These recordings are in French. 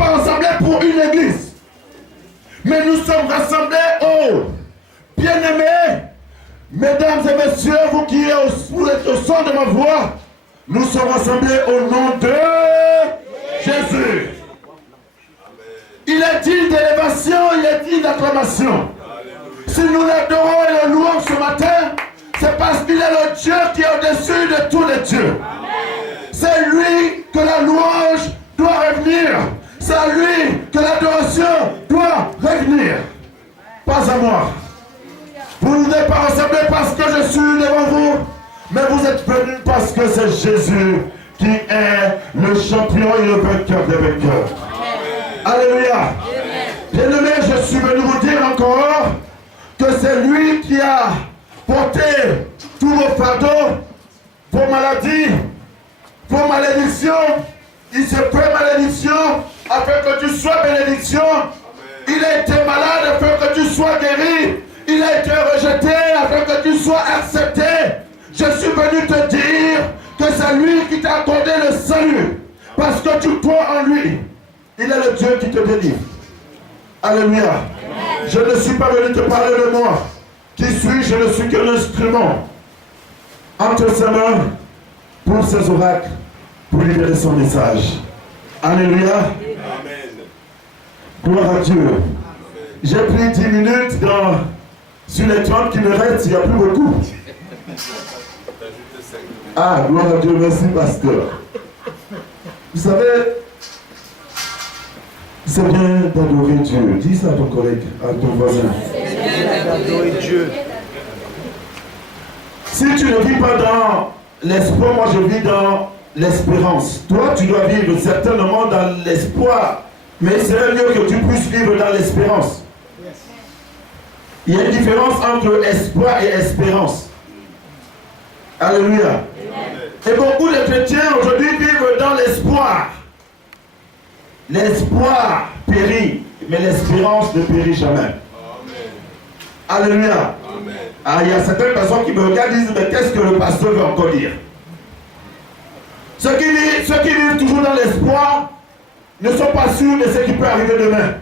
pas rassemblés pour une église. Mais nous sommes rassemblés au bien-aimés. Mesdames et messieurs, vous qui êtes au son de ma voix, nous sommes rassemblés au nom de Jésus. Il est digne d'élévation, il est digne d'acclamation. Si nous l'adorons et le louons ce matin, c'est parce qu'il est le Dieu qui est au-dessus de tous les dieux. C'est lui que la louange doit revenir. C'est à lui que l'adoration doit revenir. Pas à moi. Vous n'êtes pas rassemblés parce que je suis devant vous, mais vous êtes venus parce que c'est Jésus qui est le champion et le vainqueur des vainqueurs. Alléluia. Bien-aimés, je suis venu vous dire encore que c'est lui qui a porté tous vos fardeaux, vos maladies, vos malédictions. Il se fait malédiction afin que tu sois bénédiction. Il a été malade afin que tu sois guéri. Il a été rejeté afin que tu sois accepté. Je suis venu te dire que c'est lui qui t'a accordé le salut. Parce que tu crois en lui. Il est le Dieu qui te délivre. Alléluia. Je ne suis pas venu te parler de moi. Qui suis-je? Je ne suis qu'un instrument entre ses mains pour ses oracles, pour libérer son message. Alléluia. Amen. Gloire à Dieu. J'ai pris 10 minutes sur les 30 qui me restent, il n'y a plus beaucoup. Ah, gloire à Dieu, merci pasteur. Vous savez, c'est bien d'adorer Dieu. Dis ça à ton collègue, à ton voisin. C'est bien d'adorer Dieu. Si tu ne vis pas dans l'espoir, moi je vis dans l'espérance. Toi, tu dois vivre certainement dans l'espoir. Mais il serait mieux que tu puisses vivre dans l'espérance. Il y a une différence entre espoir et espérance. Alléluia. Et beaucoup de chrétiens aujourd'hui vivent dans l'espoir. L'espoir périt, mais l'espérance ne périt jamais. Alléluia. Ah, il y a certaines personnes qui me regardent et disent, mais qu'est-ce que le pasteur veut encore dire? Ceux qui vivent toujours dans l'espoir ne sont pas sûrs de ce qui peut arriver demain.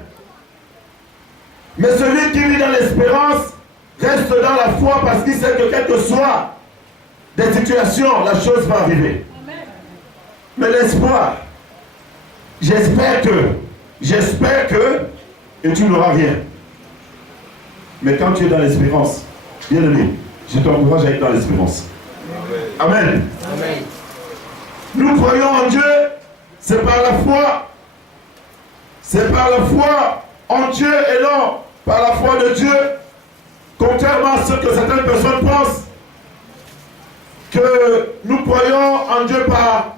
Mais celui qui vit dans l'espérance reste dans la foi parce qu'il sait que quelles que soient des situations, la chose va arriver. Mais l'espoir, j'espère que, et tu n'auras rien. Mais quand tu es dans l'espérance, bien aimé, je t'encourage à être dans l'espérance. Amen. Amen. Nous croyons en Dieu, c'est par la foi. C'est par la foi en Dieu et non par la foi de Dieu. Contrairement à ce que certaines personnes pensent, que nous croyons en Dieu par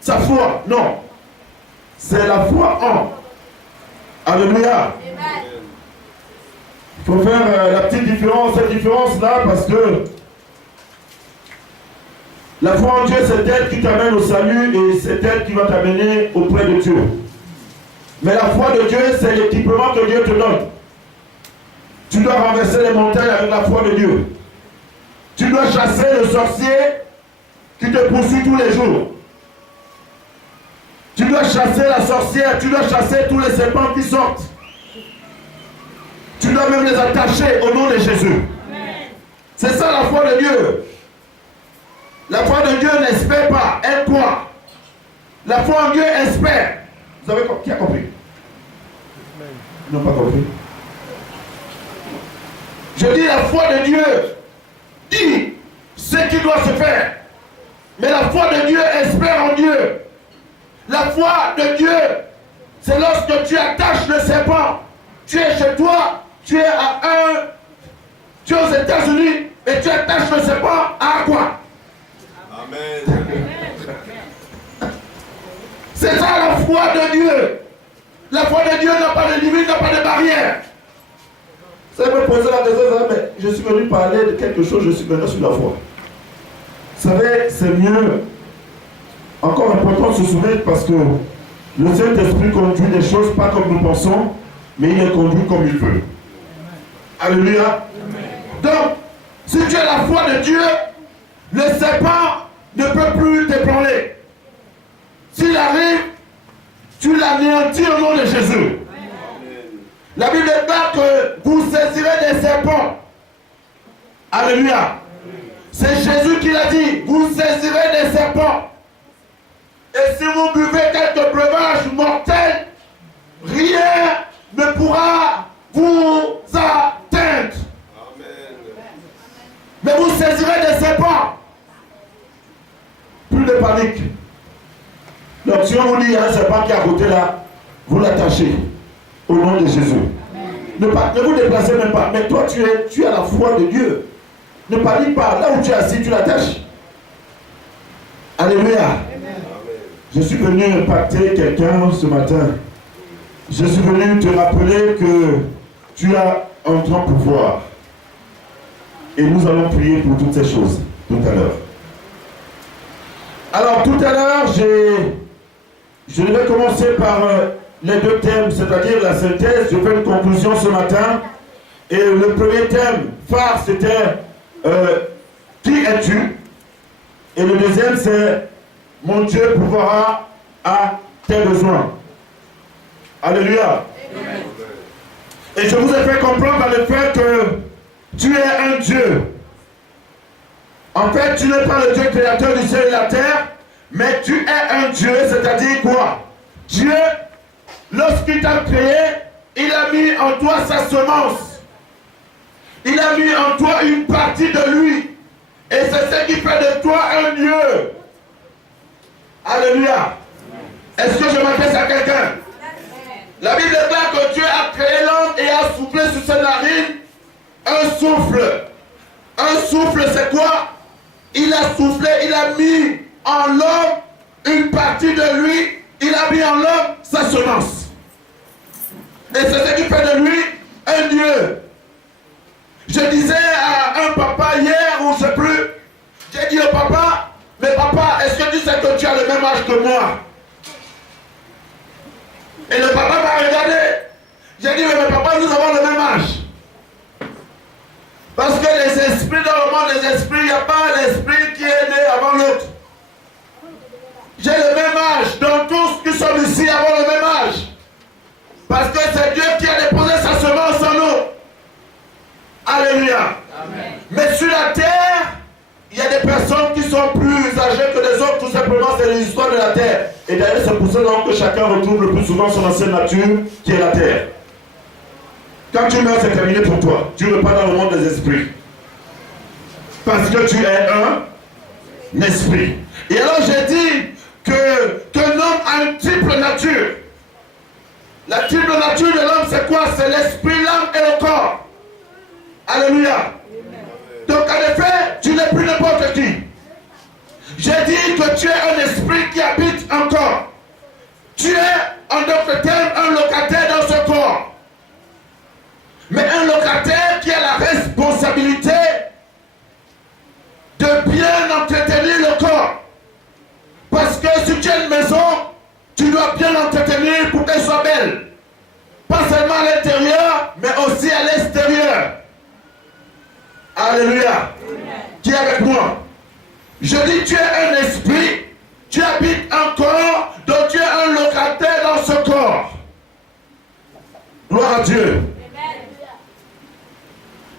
sa foi. Non. C'est la foi en. Alléluia. Il faut faire la petite différence, cette différence-là, parce que la foi en Dieu, c'est elle qui t'amène au salut et c'est elle qui va t'amener auprès de Dieu. Mais la foi de Dieu, c'est l'équipement que Dieu te donne. Tu dois renverser les montagnes avec la foi de Dieu. Tu dois chasser le sorcier qui te poursuit tous les jours. Tu dois chasser la sorcière, tu dois chasser tous les serpents qui sortent. Tu dois même les attacher au nom de Jésus. C'est ça la foi de Dieu. La foi de Dieu n'espère pas, elle croit. La foi en Dieu espère. Vous avez qui a compris? Ils n'ont pas compris. Je dis la foi de Dieu dit ce qui doit se faire. Mais la foi de Dieu espère en Dieu. La foi de Dieu, c'est lorsque tu attaches le serpent. Tu es chez toi, tu es tu es aux États-Unis et tu attaches le serpent à quoi? Amen. C'est ça la foi de Dieu. La foi de Dieu n'a pas de limite, n'a pas de barrière. Ça me poser la question, mais je suis venu parler de quelque chose, je suis venu sur la foi. Vous savez, c'est mieux, encore important de se souvenir parce que le Saint-Esprit conduit des choses pas comme nous pensons, mais il les conduit comme il veut. Alléluia. Donc, si tu as la foi de Dieu, le serpent ne peut plus t'ébranler. S'il arrive, tu l'as anéantis au nom de Jésus. La Bible déclare que vous saisirez des serpents. Alléluia. C'est Jésus qui l'a dit. Vous saisirez des serpents. Et si vous buvez quelques breuvages mortels, rien ne pourra vous atteindre. Mais vous saisirez des serpents. Plus de panique. Donc si on vous dit il y a un serpent qui est à côté là, vous l'attachez au nom de Jésus. Ne vous déplacez même pas. Mais toi tu as la foi de Dieu. Ne panique pas. Là où tu es assis, tu l'attaches. Alléluia. Amen. Je suis venu impacter quelqu'un ce matin. Je suis venu te rappeler que tu as un grand pouvoir. Et nous allons prier pour toutes ces choses tout à l'heure. Alors tout à l'heure, je vais commencer par les deux thèmes, c'est-à-dire la synthèse. Je fais une conclusion ce matin. Et le premier thème phare, c'était qui es-tu? Et le deuxième, c'est mon Dieu pourvoira à tes besoins. Alléluia. Amen. Et je vous ai fait comprendre dans le fait que tu es un Dieu. En fait, tu n'es pas le Dieu créateur du ciel et de la terre, mais tu es un Dieu, c'est-à-dire quoi? Dieu, lorsqu'il t'a créé, il a mis en toi sa semence. Il a mis en toi une partie de lui. Et c'est ce qui fait de toi un Dieu. Alléluia. Est-ce que je m'adresse à quelqu'un? La Bible déclare que Dieu a créé l'homme et a soufflé sur ses narines un souffle. Un souffle, c'est quoi? Il a soufflé, il a mis en l'homme une partie de lui, il a mis en l'homme sa semence. Et c'est ce qui fait de lui un Dieu. Je disais à un papa hier, ou je ne sais plus, j'ai dit au papa, mais papa, est-ce que tu sais que tu as le même âge que moi? Et le papa m'a regardé. J'ai dit, mais papa, nous avons le même âge. Parce que les esprits dans le monde des esprits, il n'y a pas l'esprit qui est né avant l'autre. J'ai le même âge, donc tous qui sommes ici avons le même âge. Parce que c'est Dieu qui a déposé sa semence en nous. Alléluia. Amen. Mais sur la terre, il y a des personnes qui sont plus âgées que les autres, tout simplement, c'est l'histoire de la terre. Et d'ailleurs, c'est pour ça que chacun retrouve le plus souvent son ancienne nature, qui est la terre. Quand tu meurs, c'est terminé pour toi. Tu repars dans le monde des esprits. Parce que tu es un esprit. Et alors, j'ai dit qu'un homme a une triple nature. La triple nature de l'homme, c'est quoi? C'est l'esprit, l'âme et le corps. Alléluia. Donc en effet, tu n'es plus n'importe qui. J'ai dit que tu es un esprit qui habite un corps. Tu es, en d'autres termes, un locataire dans ce corps. Mais un locataire qui a la responsabilité de bien entretenir le corps. Parce que si tu as une maison, tu dois bien l'entretenir pour qu'elle soit belle. Pas seulement à l'intérieur, mais aussi à l'extérieur. Alléluia. Qui est avec moi? Je dis, tu es un esprit, tu habites un corps, donc tu es un locataire dans ce corps. Gloire à Dieu.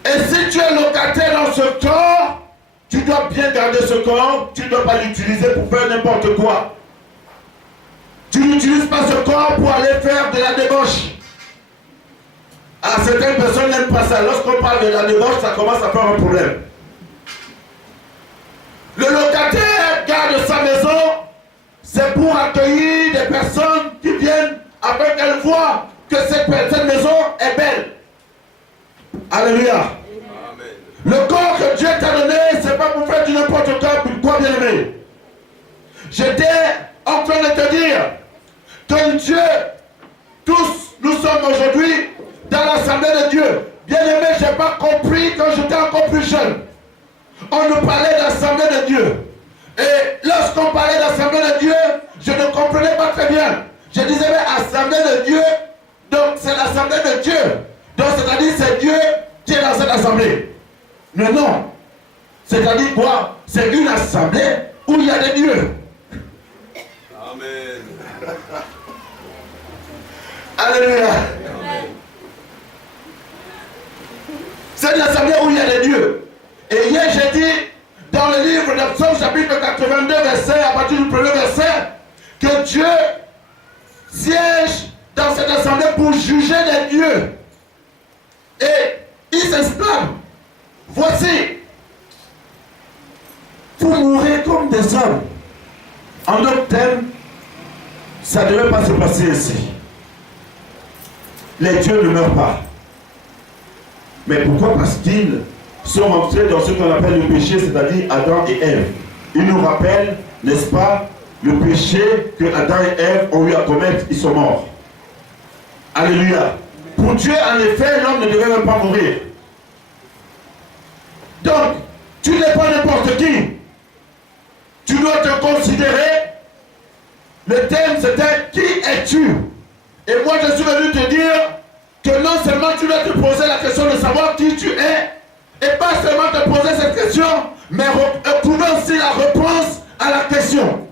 Et si tu es locataire dans ce corps, tu dois bien garder ce corps, tu ne dois pas l'utiliser pour faire n'importe quoi. Tu n'utilises pas ce corps pour aller faire de la débauche. Ah, certaines personnes n'aiment pas ça. Lorsqu'on parle de la débauche, ça commence à faire un problème. Le locataire garde sa maison, c'est pour accueillir des personnes qui viennent afin qu'elles voient que cette maison est belle. Alléluia. Amen. Le corps que Dieu t'a donné, c'est pas pour faire du n'importe quoi, bien aimé. J'étais en train de te dire que Dieu, tous nous sommes aujourd'hui dans l'assemblée de Dieu. Bien aimé, je n'ai pas compris quand j'étais encore plus jeune. On nous parlait d'assemblée de Dieu. Et lorsqu'on parlait d'assemblée de Dieu, je ne comprenais pas très bien. Je disais, mais assemblée de Dieu, donc c'est l'assemblée de Dieu. Donc c'est-à-dire c'est Dieu qui est dans cette assemblée. Mais non. C'est-à-dire quoi? C'est une assemblée où il y a des dieux. Amen. Alléluia. C'est une assemblée où il y a des dieux. Et hier, j'ai dit, dans le livre de Psaume, chapitre 82, verset, à partir du premier verset, que Dieu siège dans cette assemblée pour juger les dieux. Et il s'exclame, voici, vous mourrez comme des hommes. En d'autres termes, ça ne devait pas se passer ainsi. Les dieux ne meurent pas. Mais pourquoi? Parce qu'ils sont entrés dans ce qu'on appelle le péché, c'est-à-dire Adam et Ève. Ils nous rappellent, n'est-ce pas, le péché que Adam et Ève ont eu à commettre, ils sont morts. Alléluia. Pour Dieu, en effet, l'homme ne devait même pas mourir. Donc, tu n'es pas n'importe qui. Tu dois te considérer. Le thème, c'était qui es-tu? Et moi, je suis venu te dire que non seulement tu dois te poser la question de savoir qui tu es, et pas seulement te poser cette question, mais trouver aussi la réponse à la question.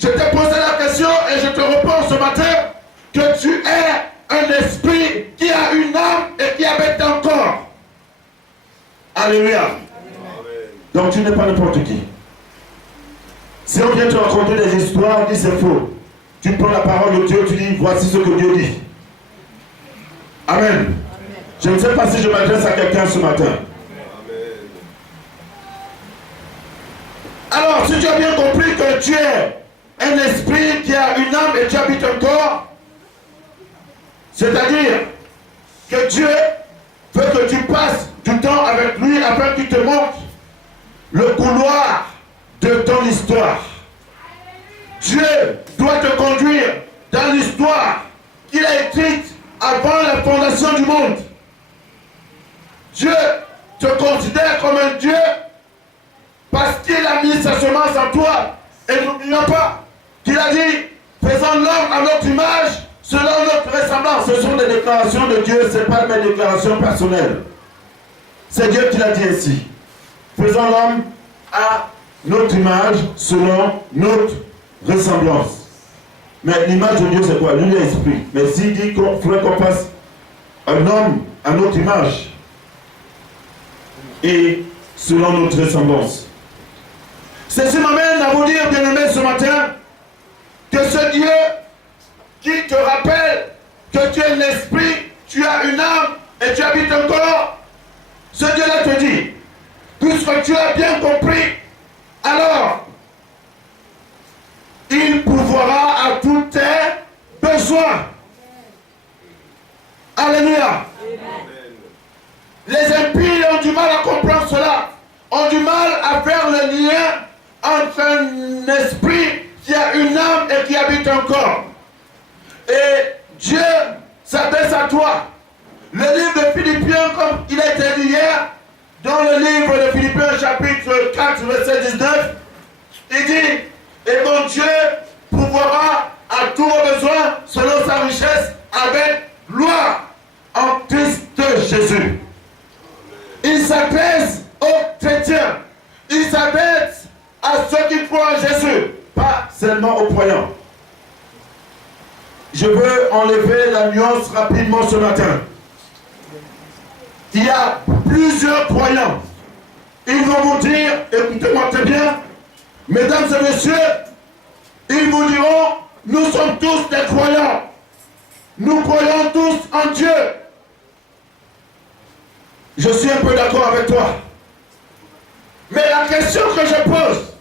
Je t'ai posé la question et je te réponds ce matin que tu es un esprit qui a une âme et qui habite un corps. Alléluia. Amen. Donc tu n'es pas n'importe qui. Si on vient te raconter des histoires, dis c'est faux. Tu prends la parole de Dieu, tu dis voici ce que Dieu dit. Amen. Amen. Je ne sais pas si je m'adresse à quelqu'un ce matin. Amen. Alors, si tu as bien compris que tu es un esprit qui a une âme et tu habites un corps, c'est-à-dire que Dieu veut que tu passes du temps avec lui afin qu'il te montre le couloir de ton histoire. Dieu doit te conduire dans l'histoire qu'il a écrite avant la fondation du monde. Dieu te considère comme un Dieu parce qu'il a mis sa semence en toi. Et n'oublions pas qu'il a dit, faisons l'homme à notre image, selon notre ressemblance. Ce sont des déclarations de Dieu, ce n'est pas mes déclarations personnelles. C'est Dieu qui l'a dit ainsi. Faisons l'homme à notre image, selon notre ressemblance. Mais l'image de Dieu, c'est quoi? Lui, l'esprit. Mais s'il dit qu'il faudrait qu'on fasse un homme à notre image et selon notre ressemblance. Ceci m'amène à vous dire, bien-aimés, ce matin, que ce Dieu qui te rappelle que tu es un esprit, tu as une âme et tu habites un corps, ce Dieu-là te dit, puisque tu as bien compris, alors il pourvoira à tous tes besoins. Alléluia. Les impies ont du mal à comprendre cela, ont du mal à faire le lien entre un esprit qui a une âme et qui habite un corps. Et Dieu s'adresse à toi. Le livre de Philippiens, comme il a été dit hier, dans le livre de Philippiens chapitre 4, verset 19, il dit, et mon Dieu pourvoira à tous vos besoins selon sa richesse avec gloire en Christ Jésus. Il s'adresse aux chrétiens. Il s'adresse à ceux qui croient en Jésus, pas seulement aux croyants. Je veux enlever la nuance rapidement ce matin. Il y a plusieurs croyants. Ils vont vous dire, écoutez-moi très bien, mesdames et messieurs, ils vous diront, nous sommes tous des croyants. Nous croyons tous en Dieu. Je suis un peu d'accord avec toi. Mais la question que je pose,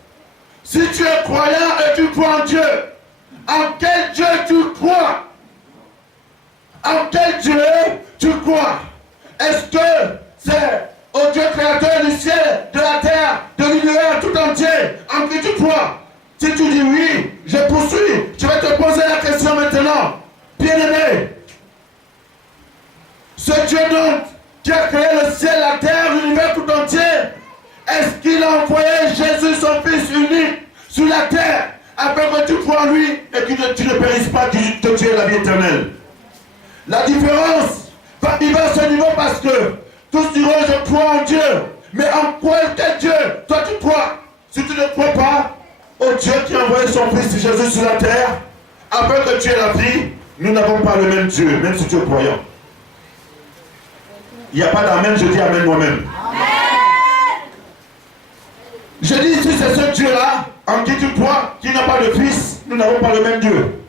si tu es croyant et tu crois en Dieu, en quel Dieu tu crois? En quel Dieu tu crois? Est-ce que c'est au Dieu créateur du ciel, de la terre, de l'univers tout entier, en qui tu crois? Si tu dis oui, je poursuis. Je vais te poser la question maintenant. Bien-aimé, ce Dieu donc qui a créé le ciel, la terre, l'univers tout entier, est-ce qu'il a envoyé Jésus, son Fils unique, sur la terre, afin que tu crois en lui et que tu ne périsses pas, que tu aies la vie éternelle? La différence va arriver à ce niveau parce que tous diront je crois en Dieu. Mais en quoi quel Dieu toi tu crois? Si tu ne crois pas au Dieu qui a envoyé son Fils Jésus sur la terre, afin que tu aies la vie, nous n'avons pas le même Dieu, même si tu es croyant. Il n'y a pas d'amen, je dis amen moi-même. Je dis ici, c'est ce Dieu-là en qui tu crois, qui n'a pas de fils, nous n'avons pas le même Dieu.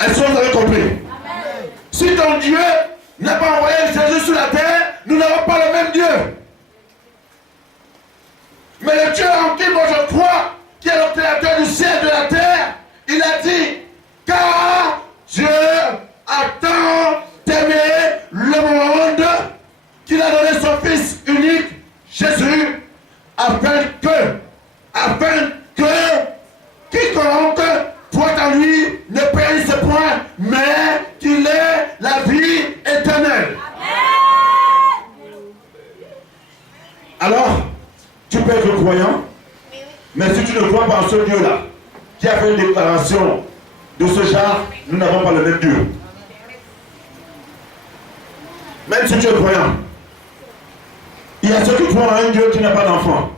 Est-ce que vous avez compris? Si ton Dieu n'a pas envoyé Jésus sur la terre, nous n'avons pas le même Dieu. Mais le Dieu en qui moi je crois, qui est le créateur du ciel et de la terre, il a dit, car Dieu a tant aimé le monde qu'il a donné son Fils unique, Jésus, afin que quiconque croit en lui ne périsse point, mais qu'il ait la vie éternelle. Alors, tu peux être croyant, mais si tu ne crois pas en ce Dieu-là, qui a fait une déclaration de ce genre, nous n'avons pas le même Dieu. Même si tu es croyant, il y a ceux qui croient en un Dieu qui n'a pas d'enfant.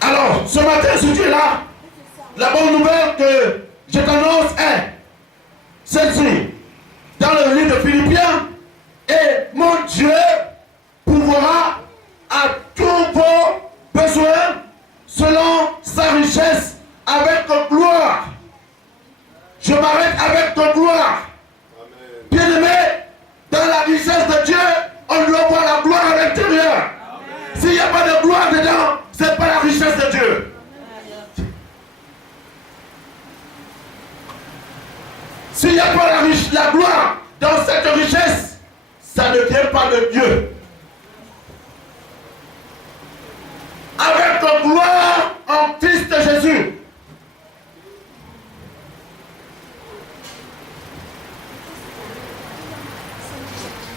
Alors, ce matin, si tu es là, la bonne nouvelle que je t'annonce est celle-ci. Dans le livre de Philippiens, et mon Dieu pourvoira à tous vos besoins selon sa richesse avec gloire. Je m'arrête avec gloire. Bien-aimé, dans la richesse de Dieu, on doit voir la gloire à l'intérieur. S'il n'y a pas de gloire dedans, ce n'est pas la richesse de Dieu. S'il n'y a pas la gloire dans cette richesse, ça ne vient pas de Dieu. Avec ta gloire en Christ Jésus.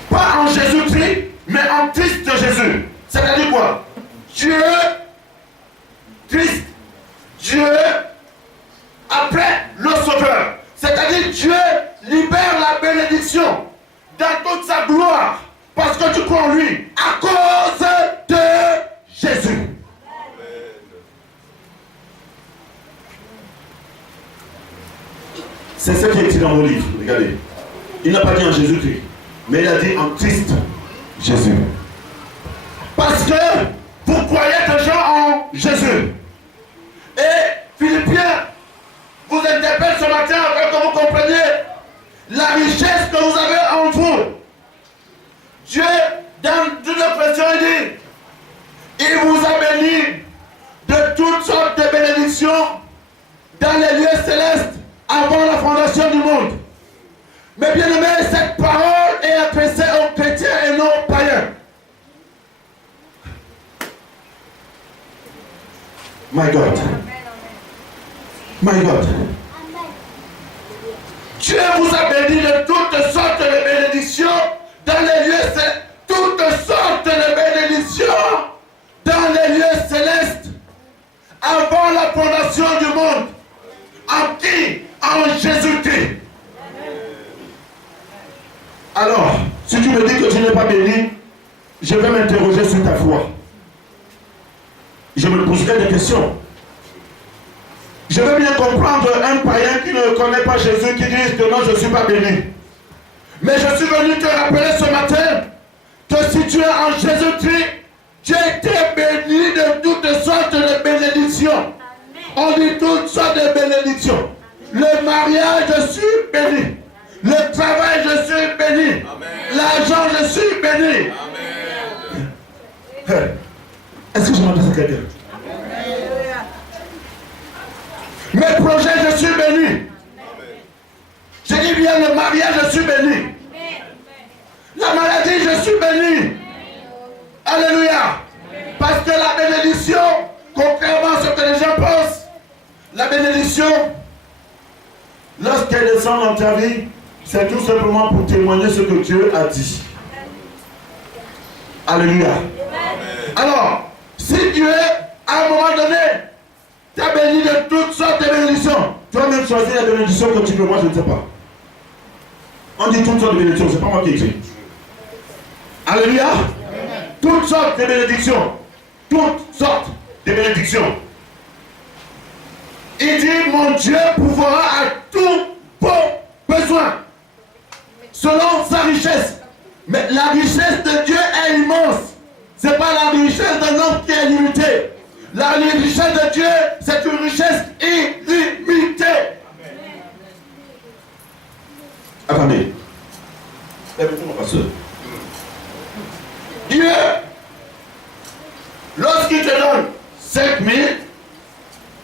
Pas en Jésus-Christ, mais en Christ Jésus. C'est-à-dire quoi? Dieu, Christ, Dieu, après le Sauveur. C'est-à-dire Dieu libère la bénédiction dans toute sa gloire. Parce que tu crois en lui. À cause de Jésus. C'est ce qui est écrit dans mon livre. Regardez. Il n'a pas dit en Jésus-Christ, mais il a dit en Christ Jésus. Parce que vous croyez déjà en Jésus. Et Philippiens vous interpelle ce matin afin que vous compreniez la richesse que vous avez en vous. Dieu, dans toute l'expression, il dit, il vous a béni de toutes sortes de bénédictions dans les lieux célestes avant la fondation du monde. Mais bien aimé, cette parole est adressée aux chrétiens et non aux païens. My God. My God. Dieu vous a béni de toutes sortes de bénédictions dans les lieux célestes. Toutes sortes de bénédictions dans les lieux célestes avant la fondation du monde. En qui? En Jésus-Christ. Alors, si tu me dis que tu n'es pas béni, je vais m'interroger sur ta foi. Je me poserai des questions. Je veux bien comprendre un païen qui ne connaît pas Jésus, qui dit que non, je ne suis pas béni. Mais je suis venu te rappeler ce matin que si tu es en Jésus-Christ, tu as été béni de toutes sortes de bénédictions. On dit toutes sortes de bénédictions. Le mariage, je suis béni. Le travail, je suis béni. L'argent, je suis béni. Est-ce que je m'entends ça quelqu'un? Mes projets, je suis béni. Je dis bien le mariage, je suis béni. La maladie, je suis béni. Alléluia. Parce que la bénédiction, contrairement à ce que les gens pensent, la bénédiction, lorsqu'elle descend dans ta vie, c'est tout simplement pour témoigner ce que Dieu a dit. Alléluia. Alors, si Dieu, à un moment donné, t'a béni de toutes sortes de bénédictions, tu vas même choisir la bénédiction que tu veux. Moi, je ne sais pas. On dit toutes sortes de bénédictions, c'est pas moi qui écris. Alléluia. Toutes sortes de bénédictions. Toutes sortes de bénédictions. Il dit, mon Dieu pourvoira à tout vos besoins, selon sa richesse. Mais la richesse de Dieu est immense. Ce n'est pas la richesse d'un homme qui est limitée. La richesse de Dieu, c'est une richesse illimitée. Attendez. Écoutez-moi, pasteur. Dieu, lorsqu'il te donne 5 000,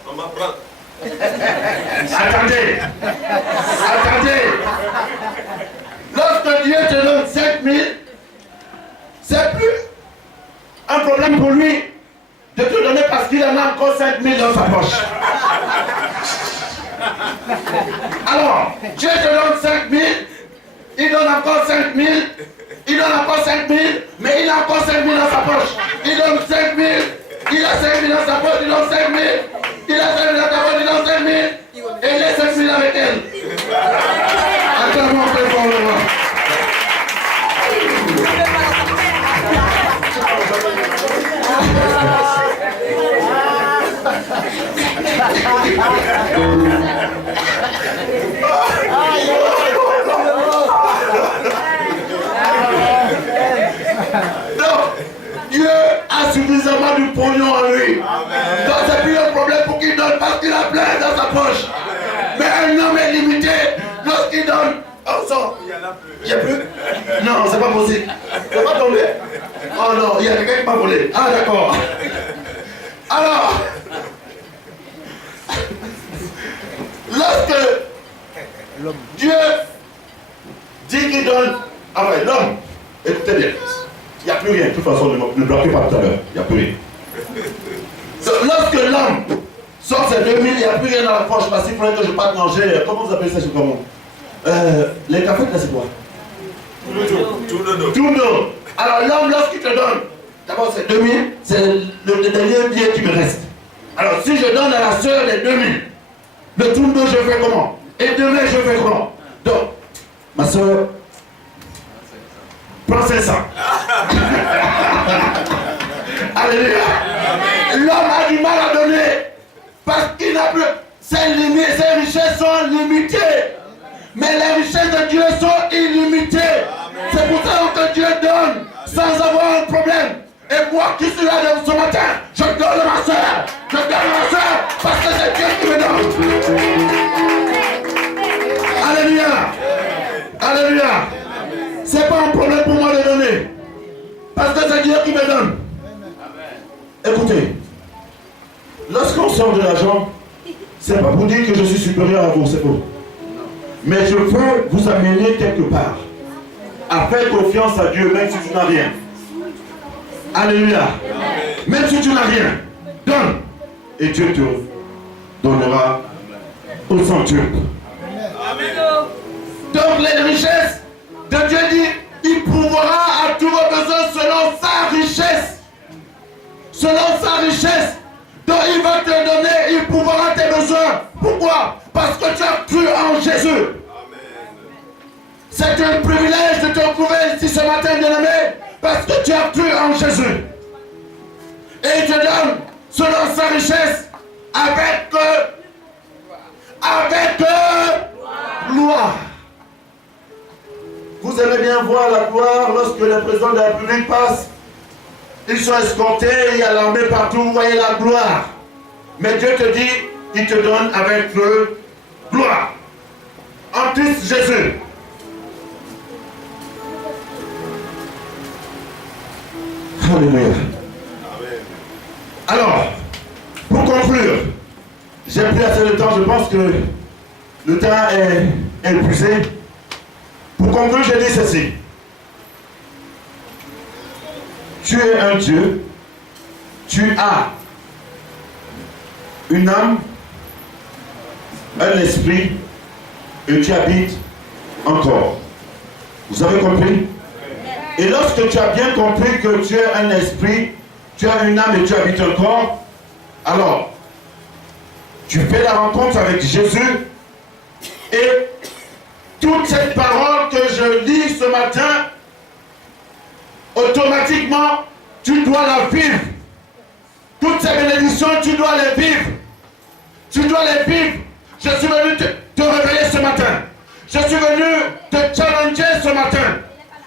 on m'apprend. Attendez. Lorsque Dieu te donne 5 000, c'est plus un problème pour lui de te donner parce qu'il en a encore 5 000 dans sa poche. Alors, Dieu te donne 5 000, il donne encore 5 000, il donne encore 5 000, mais il a encore 5 000 dans sa poche. Il donne 5 000, il a 5 000 dans sa poche, il donne 5 000, il a 5 000 dans sa poche, il donne 5 000, et il est 5 000 avec elle. Attends-moi, on fait pour le voir. Dieu a suffisamment du pognon en lui. Donc c'est plus un problème pour qu'il donne parce qu'il a plein dans sa poche. Mais un homme est limité lorsqu'il donne. Oh, ça. Il n'y a plus. Non, c'est pas possible. C'est pas tombé. Oh non, il y a quelqu'un qui m'a volé. Ah d'accord. Alors, lorsque Dieu dit qu'il donne. Ah ouais, l'homme, écoutez bien. Il n'y a plus rien. De toute façon, ne bloquez pas tout à l'heure. Il n'y a plus rien. Donc, lorsque l'homme sort ses 2000, il n'y a plus rien dans la poche parce qu'il faudrait que je parte manger. Comment vous appelez ça chez comment les cafés, là, c'est quoi? Tout. Alors, l'homme, lorsqu'il te donne, d'abord, c'est 2000, c'est le dernier billet qui me reste. Alors, si je donne à la sœur les 2000, le tour je fais comment? Et demain, je fais comment? Donc, ma sœur, prends 500. Alléluia. L'homme a du mal à donner parce qu'il n'a plus. Ses richesses sont limitées. Mais les richesses de Dieu sont illimitées. C'est pour ça que Dieu donne sans avoir un problème. Et moi qui suis là ce matin, je donne à ma soeur. Je donne à ma soeur parce que c'est Dieu qui me donne. Alléluia. Alléluia. C'est pas un problème pour moi de donner. Parce que c'est Dieu qui me donne. Écoutez, lorsqu'on sort de l'argent, c'est pas pour dire que je suis supérieur à vous, c'est faux. Mais je veux vous amener quelque part à faire confiance à Dieu, même si tu n'as rien. Alléluia. Même si tu n'as rien, donne. Et Dieu te donnera au centuple. Donc les richesses de Dieu dit, il pourvoira à tous vos besoins selon sa richesse. Selon sa richesse. Donc il va te donner, il pourvoira tes besoins. Pourquoi? Parce que tu as cru en Jésus. C'est un privilège de te trouver ici ce matin, bien-aimé, parce que tu as cru en Jésus. Et il te donne selon sa richesse avec gloire. Vous aimez bien voir la gloire lorsque le président de la République passe. Ils sont escortés, il y a l'armée partout, vous voyez la gloire. Mais Dieu te dit, il te donne avec gloire. En Christ Jésus. Alléluia. Alors, pour conclure, j'ai pris assez de temps, je pense que le temps est épuisé. Pour conclure, je dis ceci. Tu es un Dieu, tu as une âme, un esprit, et tu habites un corps. Vous avez compris? Et lorsque tu as bien compris que tu es un esprit, tu as une âme et tu habites un corps, alors, tu fais la rencontre avec Jésus et toute cette parole que je lis ce matin, automatiquement, tu dois la vivre. Toutes ces bénédictions, tu dois les vivre. Tu dois les vivre. Je suis venu te réveiller ce matin. Je suis venu te challenger ce matin.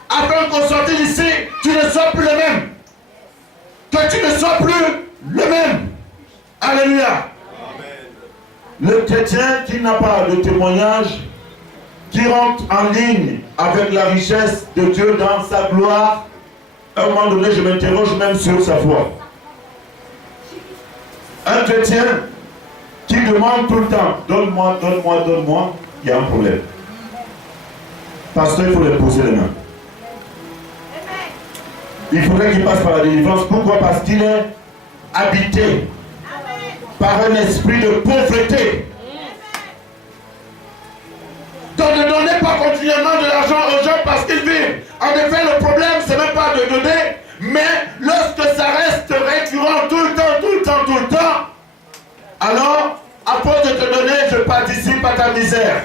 Afin qu'au sortir d'ici, tu ne sois plus le même. Que tu ne sois plus le même. Alléluia. Le chrétien qui n'a pas de témoignage, qui rentre en ligne avec la richesse de Dieu dans sa gloire, à un moment donné, je m'interroge même sur sa foi. Un chrétien qui demande tout le temps, donne-moi, donne-moi, donne-moi, il y a un problème. Parce qu'il faut lui poser les mains. Il faudrait qu'il passe par la délivrance. Pourquoi? Parce qu'il est habité par un esprit de pauvreté. Donc ne donnez pas continuellement de l'argent aux gens parce qu'ils vivent. En effet, le problème, c'est même pas de donner, mais lorsque ça reste récurrent tout le temps, alors, à force de te donner, je participe à ta misère.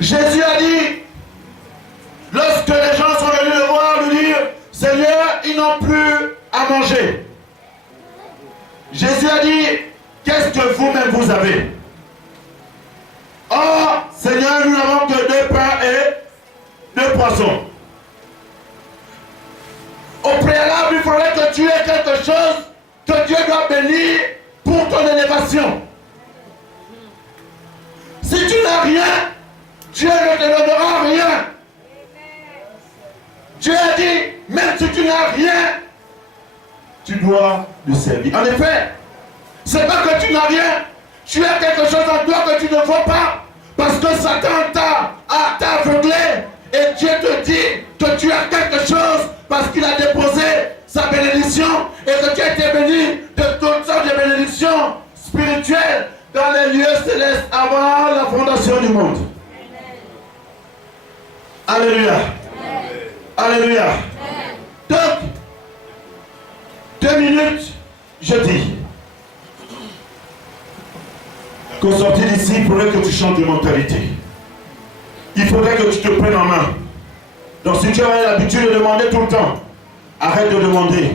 Jésus a dit, lorsque les gens sont venus le voir, lui dire, Seigneur, ils n'ont plus à manger. Jésus a dit, qu'est-ce que vous-même vous avez? Oh, Seigneur, nous n'avons que 2 pains et 2 poissons. Au préalable, il faudrait que tu aies quelque chose que Dieu doit bénir pour ton élévation. Si tu n'as rien, Dieu ne te donnera rien. Dieu a dit, même si tu n'as rien, tu dois le servir. En effet, c'est pas que tu n'as rien, tu as quelque chose en toi que tu ne vois pas, parce que Satan t'a aveuglé, et Dieu te dit que tu as quelque chose, parce qu'il a déposé sa bénédiction, et que tu as été béni de toutes sortes de bénédictions spirituelles dans les lieux célestes avant la fondation du monde. Alléluia. Alléluia. Donc, 2 minutes, je dis qu'au sortir d'ici, il faudrait que tu changes de mentalité. Il faudrait que tu te prennes en main. Donc si tu as l'habitude de demander tout le temps, arrête de demander.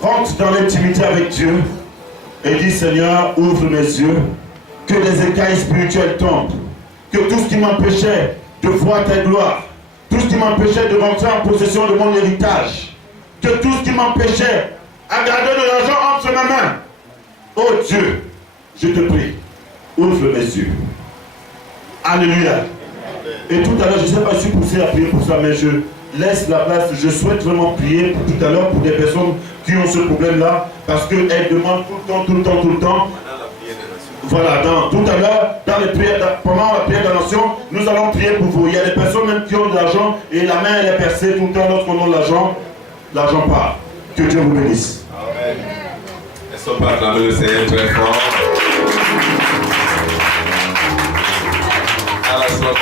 Rentre dans l'intimité avec Dieu et dis, Seigneur, ouvre mes yeux, que les écailles spirituelles tombent, que tout ce qui m'empêchait de voir ta gloire, tout ce qui m'empêchait de rentrer en possession de mon héritage, que tout ce qui m'empêchait à garder de l'argent entre mes mains, oh Dieu, je te prie, ouvre mes yeux. Alléluia. Et tout à l'heure, je ne sais pas si je suis poussé à prier pour ça, mais je laisse la place. Je souhaite vraiment prier pour tout à l'heure pour des personnes qui ont ce problème-là, parce qu'elles demandent tout le temps. Voilà, tout à l'heure, dans les prières, pendant la prière de la nation, nous allons prier pour vous. Il y a des personnes même qui ont de l'argent et la main elle est percée tout le temps lorsqu'on a de l'argent, l'argent part. Que Dieu vous bénisse. Amen. Est-ce qu'on peut acclamer le Seigneur très fort? À la sortie.